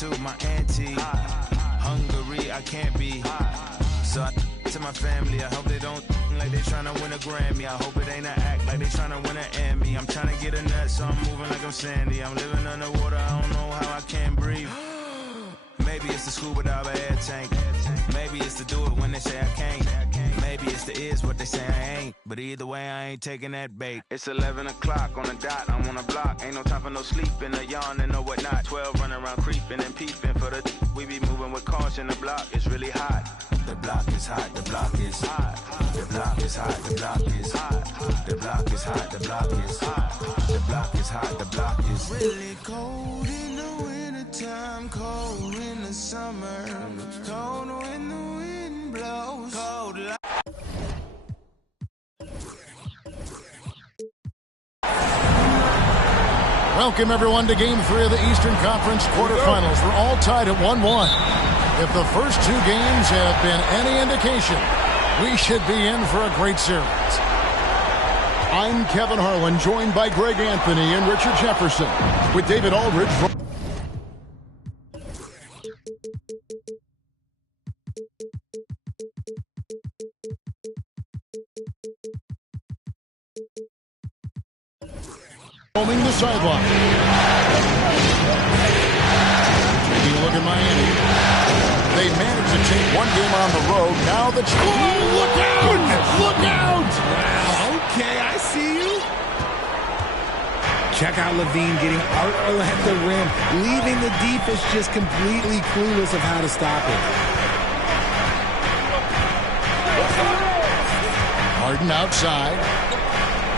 to my auntie. Hungry, I can't be. So I to my family, I hope they don't like they tryna win a Grammy. I hope it ain't an act like they tryna win an Emmy. I'm tryna get a nut, so I'm moving like I'm Sandy. I'm living underwater, I don't know how I can't breathe. Maybe it's the scuba dive air tank. Maybe it's to do it when they say I can't. Maybe it's the is what they say I ain't. But either way, I ain't taking that bait. It's 11 o'clock on the dot, I'm on a block. Ain't no time for no sleeping, a yawn and no whatnot. 12 running around creeping and peeping for the we be moving with caution. The block is really hot. The block is hot, the block is hot. The block is hot, the block is hot. The block is hot, the block is hot. The block is hot, the block is really cold in the wintertime, cold in the summer, cold when the wind blows, cold like Welcome, everyone, to Game 3 of the Eastern Conference quarterfinals. We're all tied at 1-1. If the first two games have been any indication, we should be in for a great series. I'm Kevin Harlan, joined by Greg Anthony and Richard Jefferson, with David Aldridge. Roaming the sideline. Taking a look at Miami. They managed to take one game on the road. Now the look out! Look out! Wow, okay, I see you. Check out Levine getting out at the rim, leaving the defense just completely clueless of how to stop it. Harden outside.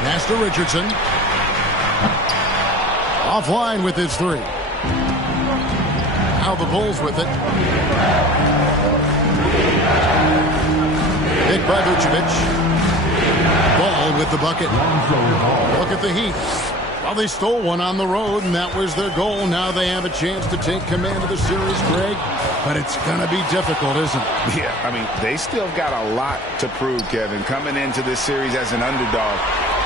Pass to Richardson. Offline with his three. Now the Bulls with it. Picked by Vucevic. Ball with the bucket. Look at the Heat. Well, they stole one on the road, and that was their goal. Now they have a chance to take command of the series, Greg. But it's going to be difficult, isn't it? Yeah, I mean, they still got a lot to prove, Kevin, coming into this series as an underdog.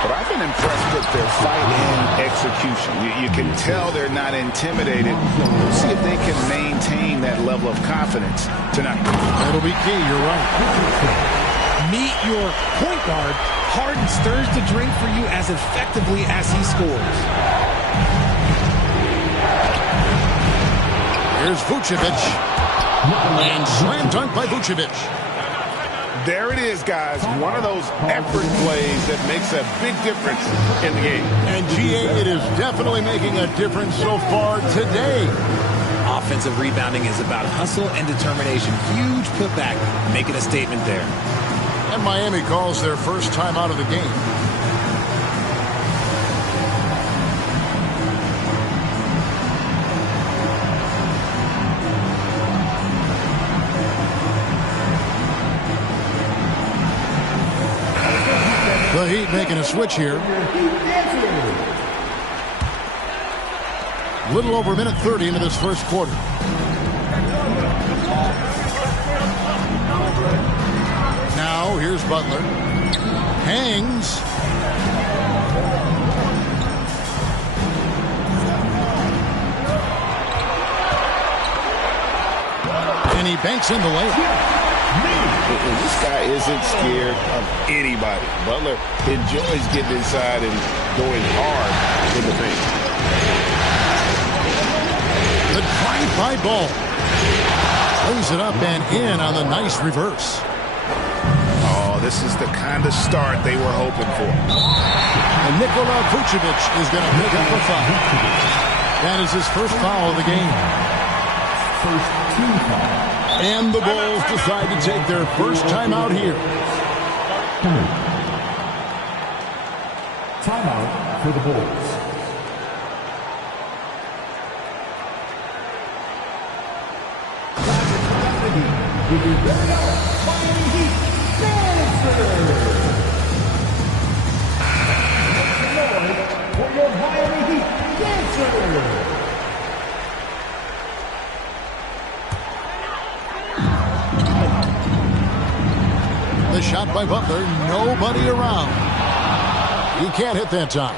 But I've been impressed with their fight and execution. You can tell they're not intimidated. We'll see if they can maintain that level of confidence tonight. That'll be key, you're right. Meet your point guard. Harden stirs the drink for you as effectively as he scores. Here's Vucevic. And slam dunk by Vucevic. There it is, guys. One of those effort plays that makes a big difference in the game. And GA, it is definitely making a difference so far today. Offensive rebounding is about hustle and determination. Huge putback, making a statement there. And Miami calls their first time out of the game. The Heat making a switch here. Little over a minute 30 into this first quarter. Now here's Butler. Hangs. And he banks in the layup. This guy isn't scared of anybody. Butler enjoys getting inside and going hard in the paint. The drive-by ball. Lays it up and in on the nice reverse. Oh, this is the kind of start they were hoping for. And Nikola Vucevic is going to pick up a foul. That is his first foul of the game. First team foul. And the Bulls decide to take their first time out here. Timeout for the Bulls. Miami Heat for your Miami Heat dancer. The shot by Butler, nobody around. He can't hit that time.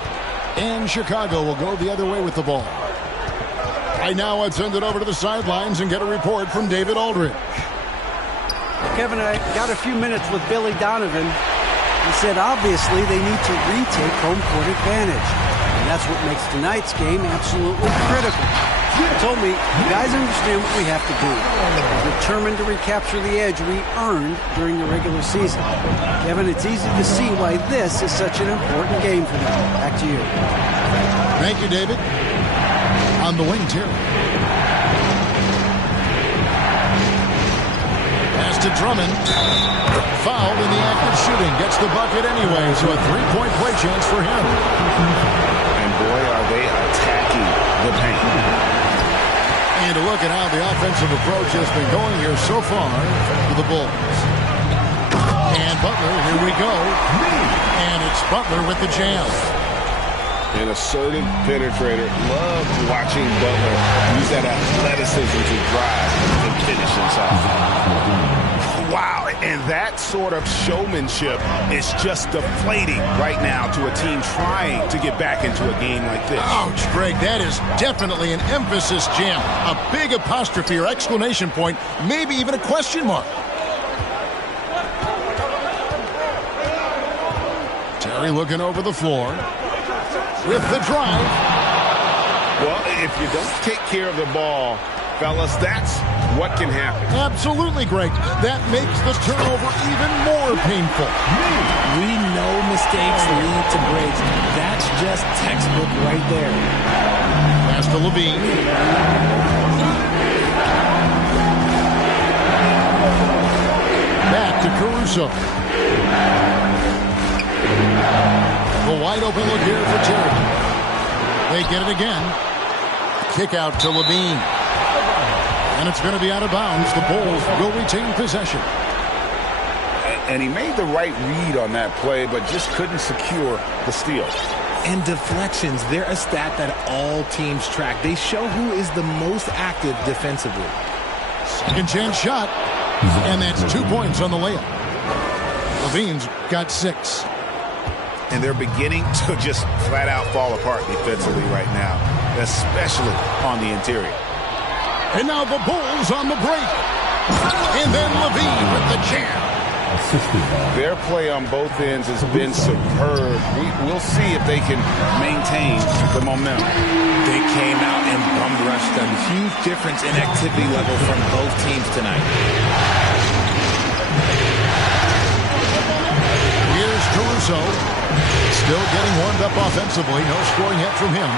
And Chicago will go the other way with the ball. Right now, let's send it over to the sidelines and get a report from David Aldridge. Kevin, I got a few minutes with Billy Donovan. He said, obviously, they need to retake home court advantage. And that's what makes tonight's game absolutely critical. He told me, you guys understand what we have to do. We're determined to recapture the edge we earned during the regular season. Kevin, it's easy to see why this is such an important game for them. Back to you. Thank you, David. On the wing, Terry. Pass to Drummond. Fouled in the act of shooting. Gets the bucket anyway, so a three-point play chance for him. And boy, are they attacking the paint. And to look at how the offensive approach has been going here so far for the Bulls. And Butler, here we go. And it's Butler with the jam. An assertive penetrator. Loved watching Butler use that athleticism to drive and finish inside. Wow, and that sort of showmanship is just deflating right now to a team trying to get back into a game like this. Ouch, Greg, that is definitely an emphasis jam. A big apostrophe or exclamation point, maybe even a question mark. Terry looking over the floor with the drive. Well, if you don't take care of the ball, fellas, that's what can happen. Absolutely, Greg. That makes the turnover even more painful. We know mistakes lead to breaks. That's just textbook right there. Pass to Levine. Back to Caruso. The wide open look here for Terry. They get it again. Kick out to Levine. And it's going to be out of bounds. The Bulls will retain possession. And he made the right read on that play, but just couldn't secure the steal. And deflections, they're a stat that all teams track. They show who is the most active defensively. Second chance shot. And that's 2 points on the layup. Levine's got 6. And they're beginning to just flat out fall apart defensively right now, especially on the interior. And now the Bulls on the break. And then Levine with the jam. Their play on both ends has been superb. We'll see if they can maintain the momentum. They came out and bum rushed them. Huge difference in activity level from both teams tonight. Here's Caruso. Still getting warmed up offensively. No scoring yet from him.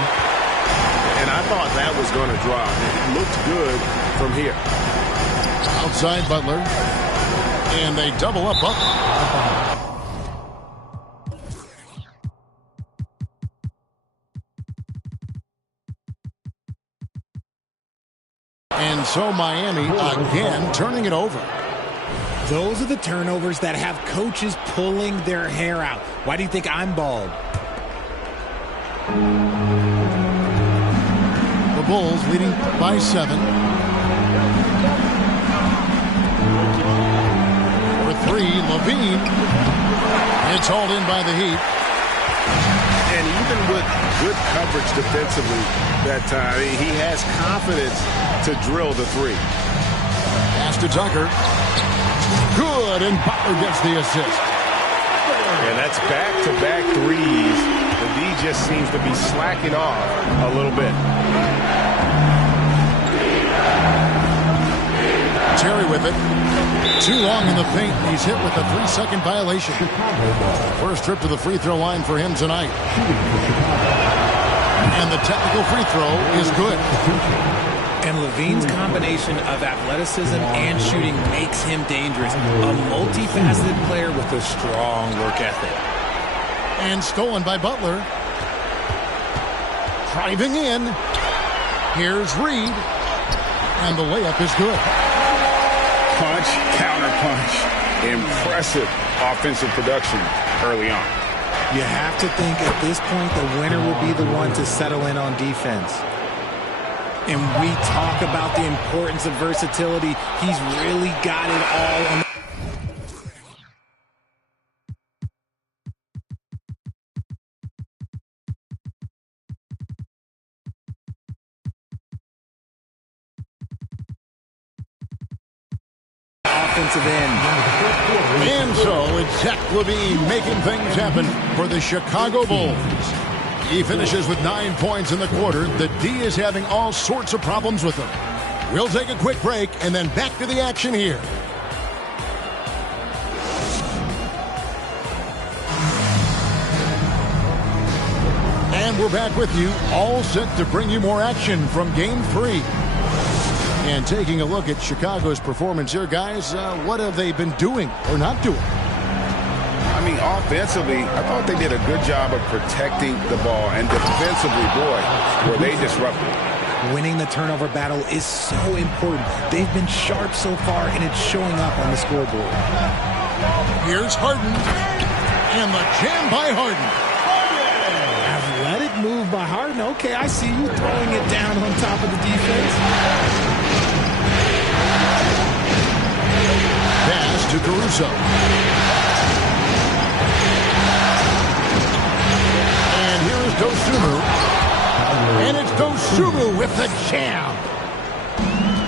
And I thought that was going to drop. It looked good from here. Outside Butler. And they double up Butler. And so Miami again turning it over. Those are the turnovers that have coaches pulling their hair out. Why do you think I'm bald? The Bulls leading by 7. For 3, Levine. It's hauled in by the Heat. And even with good coverage defensively that time, he has confidence to drill the 3. Pass to Tucker. Good, and Butler gets the assist. And that's back-to-back threes. The D just seems to be slacking off a little bit. Terry with it. Too long in the paint. He's hit with a 3-second violation. First trip to the free throw line for him tonight. And the technical free throw is good. And Levine's combination of athleticism and shooting makes him dangerous. A multifaceted player with a strong work ethic. And stolen by Butler. Driving in. Here's Reed. And the layup is good. Punch, counter punch. Impressive offensive production early on. You have to think at this point the winner will be the one to settle in on defense. And we talk about the importance of versatility. He's really got it all on the defensive end. And so it's Zach LaVine making things happen for the Chicago Bulls. He finishes with 9 points in the quarter. The D is having all sorts of problems with him. We'll take a quick break and then back to the action here. And we're back with you, all set to bring you more action from Game 3. And taking a look at Chicago's performance here, guys, what have they been doing or not doing? I mean, offensively, I thought they did a good job of protecting the ball. And defensively, boy, were they disruptive. Winning the turnover battle is so important. They've been sharp so far, and it's showing up on the scoreboard. Here's Harden. And the jam by Harden. Athletic move by Harden. Okay, I see you throwing it down on top of the defense. Pass to Caruso. And here's Dosunmu. And it's Dosunmu with the jam.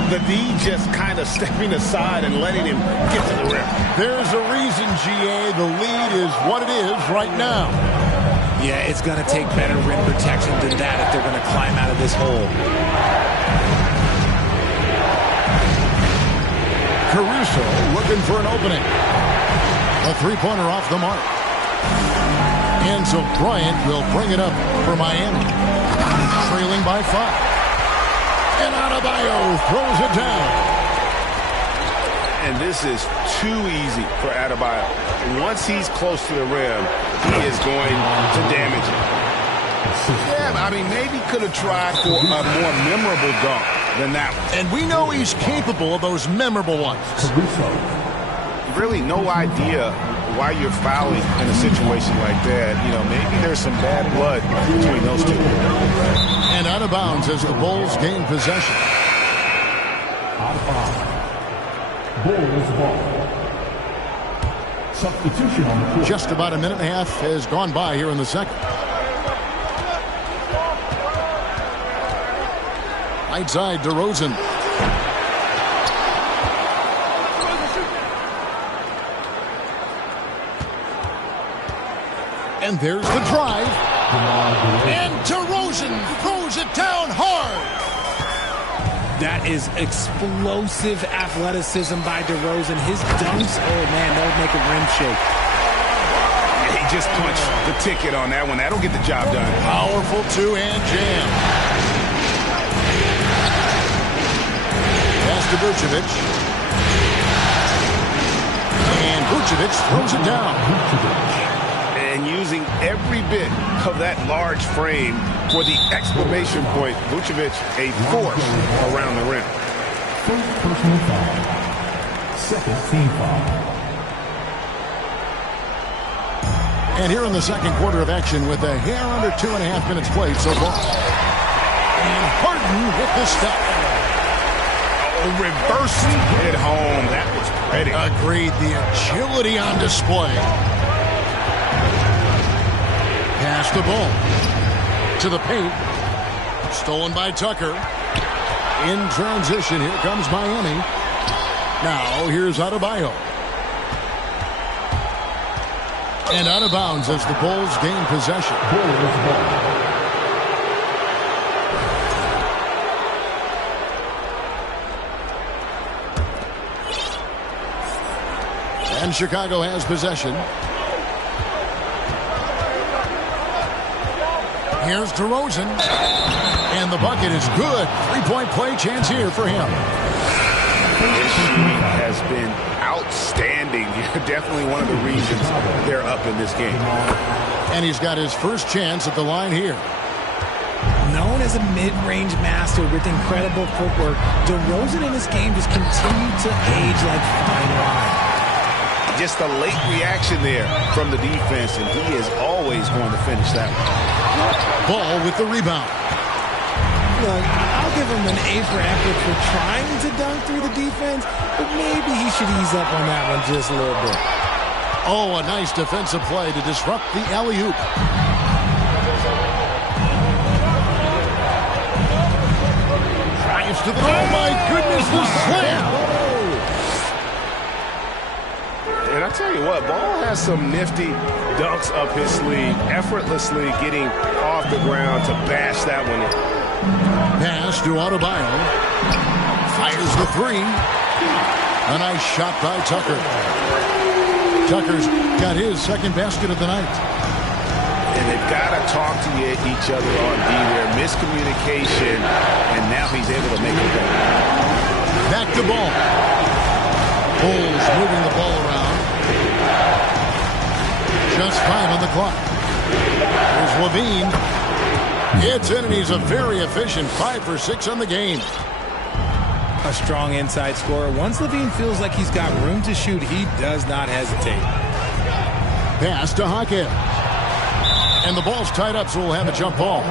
The D just kind of stepping aside and letting him get to the rim. There's a reason, GA, the lead is what it is right now. Yeah, it's going to take better rim protection than that if they're going to climb out of this hole. Caruso looking for an opening. A three-pointer off the mark. And so Bryant will bring it up for Miami. Trailing by 5. And Adebayo throws it down. And this is too easy for Adebayo. Once he's close to the rim, he is going to damage it. Yeah, I mean, maybe could have tried for a more memorable dunk than that one. And we know he's capable of those memorable ones. Really no idea why you're fouling in a situation like that. You know, maybe there's some bad blood between those two. And out of bounds as the Bulls gain possession. Out of bounds. Bulls ball. Substitution on the court. Just about a minute and a half has gone by here in the second. Right side, DeRozan. And there's the drive. And DeRozan throws it down hard. That is explosive athleticism by DeRozan. His dunks, oh man, that would make a rim shake. He just punched the ticket on that one. That'll get the job done. Powerful two-hand jam. Pass to Vucevic. And Vucevic throws it down. And using every bit of that large frame for the exclamation point. Vucevic, a force around the rim. First personal foul. Second team foul. And here in the second quarter of action with a hair under 2.5 minutes played so far. And Harden with the step. Oh, reversed it home. That was pretty. Agreed. The agility on display. Pass the ball to the paint. Stolen by Tucker. In transition, here comes Miami. Now, here's Adebayo. And out of bounds as the Bulls gain possession. And Chicago has possession. Here's DeRozan. And the bucket is good. Three-point play chance here for him. His shooting has been outstanding. Definitely one of the reasons they're up in this game. And he's got his first chance at the line here. Known as a mid-range master with incredible footwork, DeRozan in this game just continued to age like fine wine. Just a late reaction there from the defense, and he is always going to finish that one. Ball with the rebound. Look, I'll give him an A for effort for trying to dunk through the defense, but maybe he should ease up on that one just a little bit. Oh, a nice defensive play to disrupt the alley-oop. Drives to the... Oh, my goodness, the slam! tell you what, Ball has some nifty dunks up his sleeve, effortlessly getting off the ground to bash that one in. Pass to Adebayo. Fires the three. A nice shot by Tucker. Tucker's got his second basket of the night. And they've got to talk to each other on D there. Miscommunication, and now he's able to make a play. Back to Ball. Bulls moving the ball around. Just 5 on the clock. Here's Levine. It's in, and he's a very efficient 5 for 6 on the game. A strong inside scorer. Once Levine feels like he's got room to shoot, he does not hesitate. Pass to Hawkins. And the ball's tied up, so we'll have a jump ball.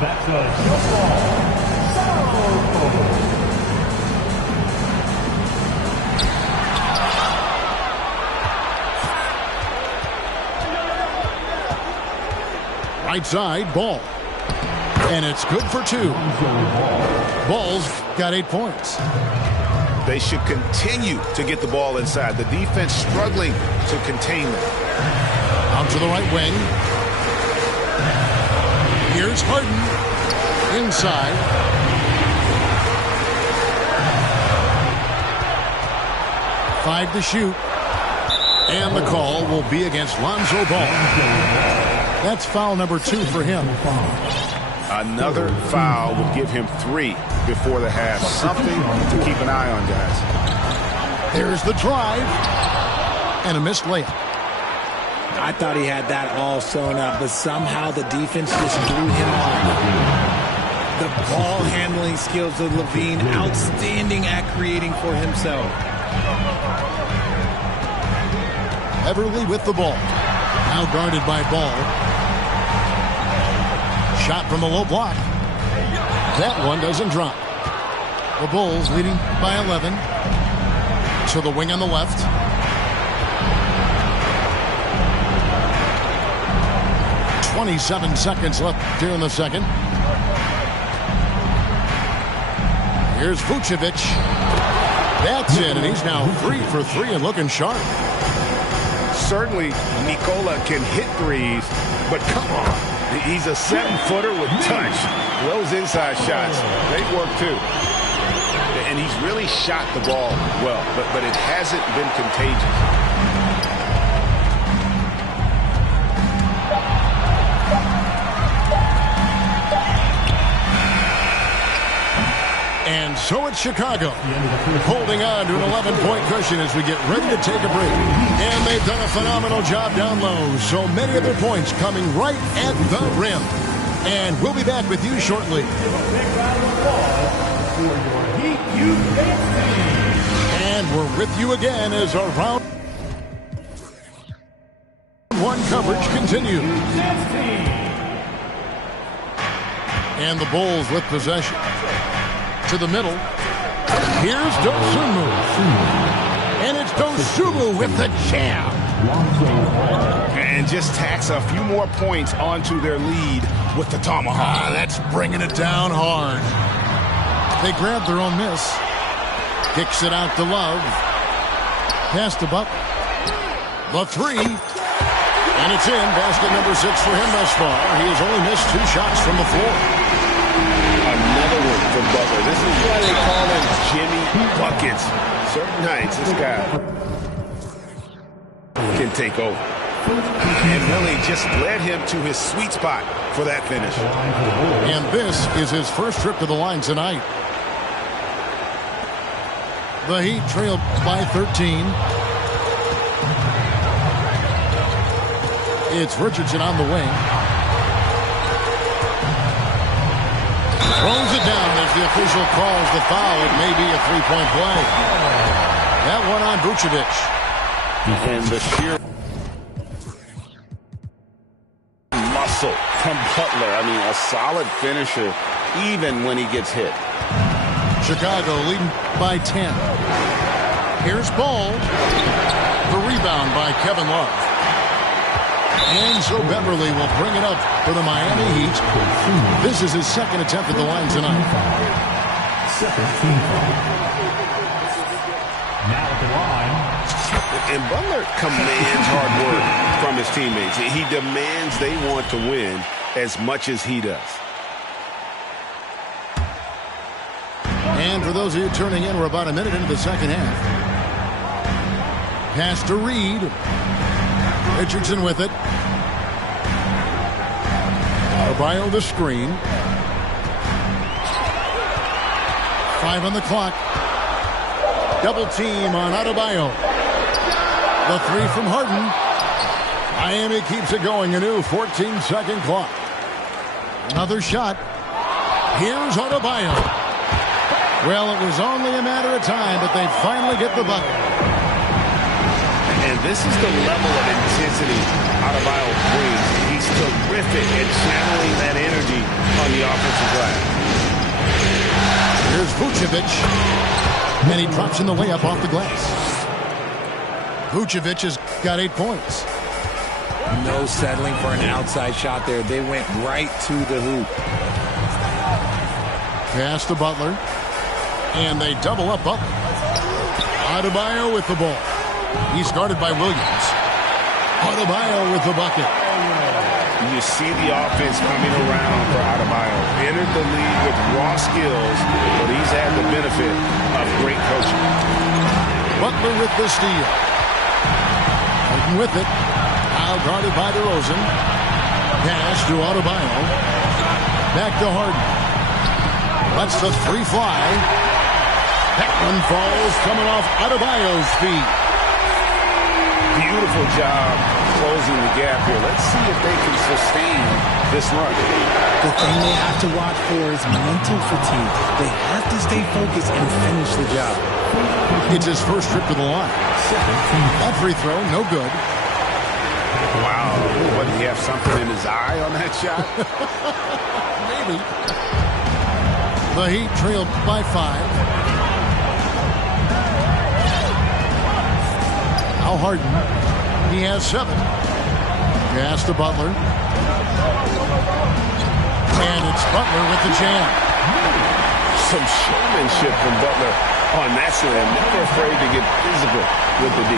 That's a jump ball. Right side, Ball. And it's good for 2. Ball's got 8 points. They should continue to get the ball inside. The defense struggling to contain them. Out to the right wing. Here's Harden. Inside. Five to shoot. And the call will be against Lonzo Ball. That's foul number 2 for him. Another foul would give him 3 before the half. Something to keep an eye on, guys. There's the drive. And a missed layup. I thought he had that all sewn up, but somehow the defense just threw him off. The ball handling skills of Levine, outstanding at creating for himself. Everly with the ball. Now guarded by Ball. Shot from the low block. That one doesn't drop. The Bulls leading by 11. To the wing on the left. .27 seconds left here in the second. Here's Vucevic. That's it, and he's now 3 for 3 and looking sharp. Certainly, Nikola can hit threes, but come on. He's a 7-footer with touch. Those inside shots, they work too. And he's really shot the ball well, but it hasn't been contagious. And so it's Chicago, holding on to an 11-point cushion as we get ready to take a break. And they've done a phenomenal job down low. So many of their points coming right at the rim. And we'll be back with you shortly. And we're with you again as our round 1 coverage continues. And the Bulls with possession. To the middle. Here's Dosunmu. And it's Dosunmu with the jam. And just tacks a few more points onto their lead with the tomahawk. That's bringing it down hard. They grab their own miss. Kicks it out to Love. Pass to Buck. The 3. And it's in. Basket number 6 for him thus far. He has only missed 2 shots from the floor. Another one from Butler. This is why they call him Jimmy Buckets. Certain nights, this guy can take over. And really just led him to his sweet spot for that finish. And this is his first trip to the line tonight. The Heat trailed by 13. It's Richardson on the wing. Throws it down as the official calls the foul. It may be a 3-point play. That one on Vucevic. And the sheer muscle from Butler. I mean, a solid finisher even when he gets hit. Chicago leading by 10. Here's Ball. The rebound by Kevin Love. And so Beverly will bring it up for the Miami Heat. This is his second attempt at the line tonight. Second team foul. Now at the line, And Butler commands hard work from his teammates. He demands they want to win as much as he does. And for those of you tuning in, we're about a minute into the second half. Pass to Reed. Richardson with it. Adebayo the screen. 5 on the clock. Double team on Adebayo. The 3 from Harden. Miami keeps it going. A new 14-second clock. Another shot. Here's Adebayo. Well, it was only a matter of time, but they finally get the bucket. And this is the level of intensity Adebayo brings. He's terrific at channeling that energy on the offensive glass. Here's Vucevic. And he drops in the layup off the glass. Vucevic has got 8 points. No settling for an outside shot there. They went right to the hoop. Pass to Butler. And they double up Butler. Adebayo with the ball. He's guarded by Williams. Adebayo with the bucket. You see the offense coming around for Adebayo. Entered the league with raw skills, but he's had the benefit of great coaching. Butler with the steal. Harden with it. Now guarded by DeRozan. Pass to Adebayo. Back to Harden. Lets the 3 fly. That one falls coming off Adebayo's feet. Beautiful job closing the gap here. Let's see if they can sustain this run. The thing they have to watch for is mental fatigue. They have to stay focused and finish the job. It's his first trip to the line. That free throw, no good. Wow. What, did he have something in his eye on that shot? Maybe. The Heat trailed by 5. Now Harden. He has 7. Pass to Butler. And it's Butler with the jam. Some showmanship from Butler on that slam. Never afraid to get physical with the D.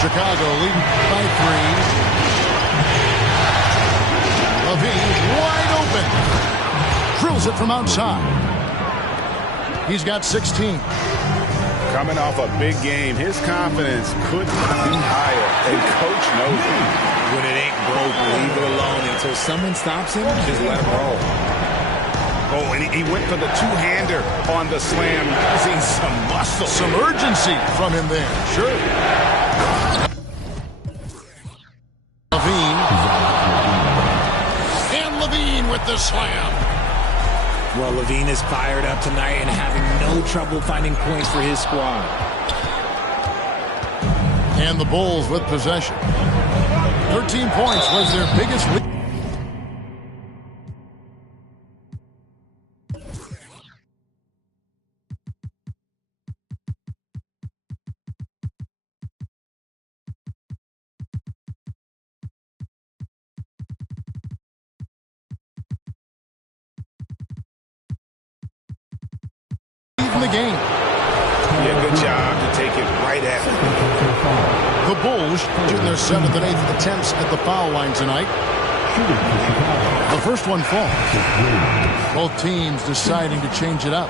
Chicago leading by 3. LaVine wide open. Drills it from outside. He's got 16. Coming off a big game, his confidence could not be higher, and Coach knows it. When it ain't broke, leave it alone until someone stops him. Just let him roll. Oh, and he went for the two-hander on the slam, using some muscle. Some urgency from him there. Sure. LaVine. And LaVine with the slam. Well, LaVine is fired up tonight and having no trouble finding points for his squad. And the Bulls with possession. 13 points was their biggest lead. In the game. Yeah, good job to take it right at him. The Bulls shooting their 7th and 8th attempts at the foul line tonight. The first one falls. Both teams deciding to change it up.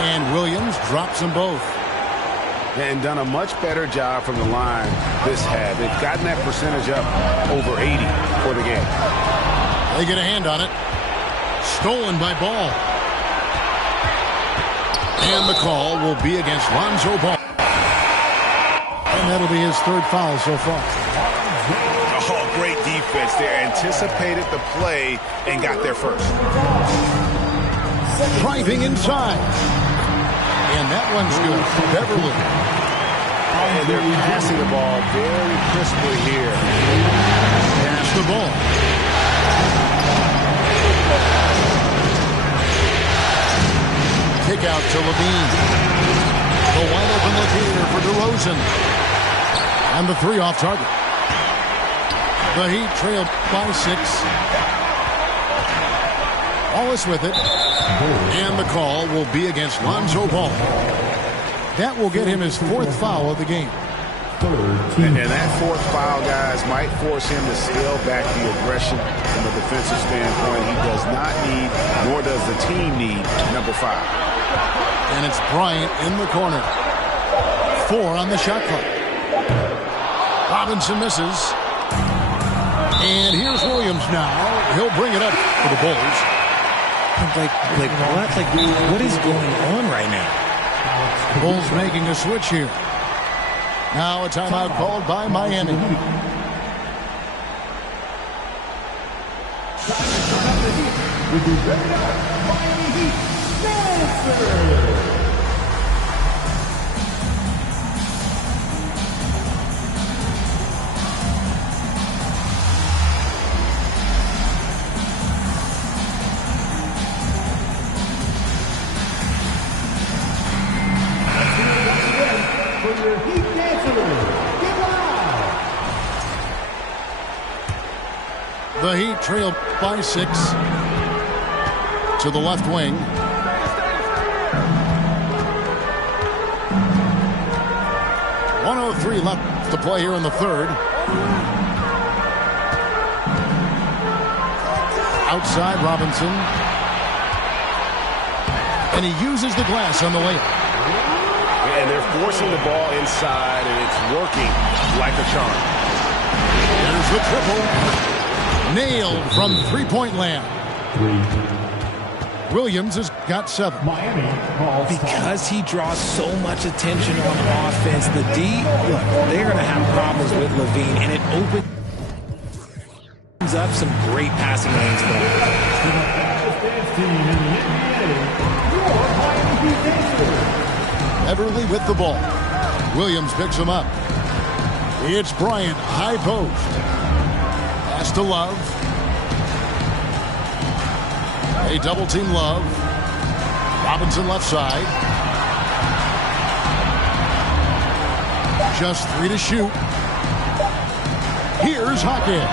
And Williams drops them both. And done a much better job from the line this half. They've gotten that percentage up over 80 for the game. They get a hand on it. Stolen by Ball. And the call will be against Lonzo Ball. And that'll be his 3rd foul so far. Oh, great defense there. Anticipated the play and got there first. Driving inside. And that one's good. Beverly. And they're passing the ball very crisply here. Pass the ball. Kick out to LaVine. The wide open look here for DeRozan. And the 3 off target. The Heat trailed by 6. Wallace with it. And the call will be against Lonzo Ball. That will get him his 4th foul of the game. And that 4th foul, guys, might force him to scale back the aggression from a defensive standpoint. He does not need, nor does the team need, number 5. And it's Bryant in the corner. 4 on the shot clock. Robinson misses. And here's Williams now. He'll bring it up for the Bulls. What is going on right now? Bulls making a switch here. Now a timeout called by Miami. The Heat trail by 6 to the left wing. .103 left to play here in the 3rd. Outside Robinson. And he uses the glass on the layup. And they're forcing the ball inside, and it's working like a charm. There's the triple. Nailed from three-point land. Williams has got 7. Because he draws so much attention on offense, the D, look, they're going to have problems with LaVine, and it opens up some great passing lanes for him. Everly with the ball. Williams picks him up. It's Bryant, high post. Pass to Love. A double team Love. Robinson left side. Just 3 to shoot. Here's Hawkins.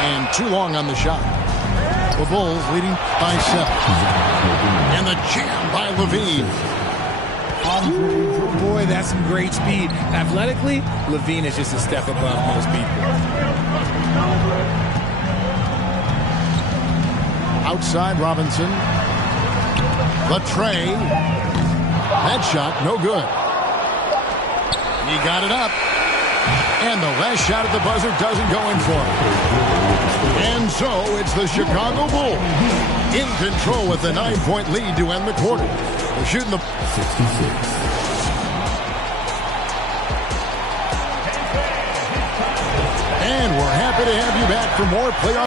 And too long on the shot. The Bulls leading by 7. And the jam by LaVine. Boy, that's some great speed. Athletically, LaVine is just a step above most people. Outside Robinson. The tray. That shot, no good. He got it up. And the last shot at the buzzer doesn't go in for him. And so it's the Chicago Bulls in control with the 9-point lead to end the quarter. They're shooting the 66. And we're happy to have you back for more playoff.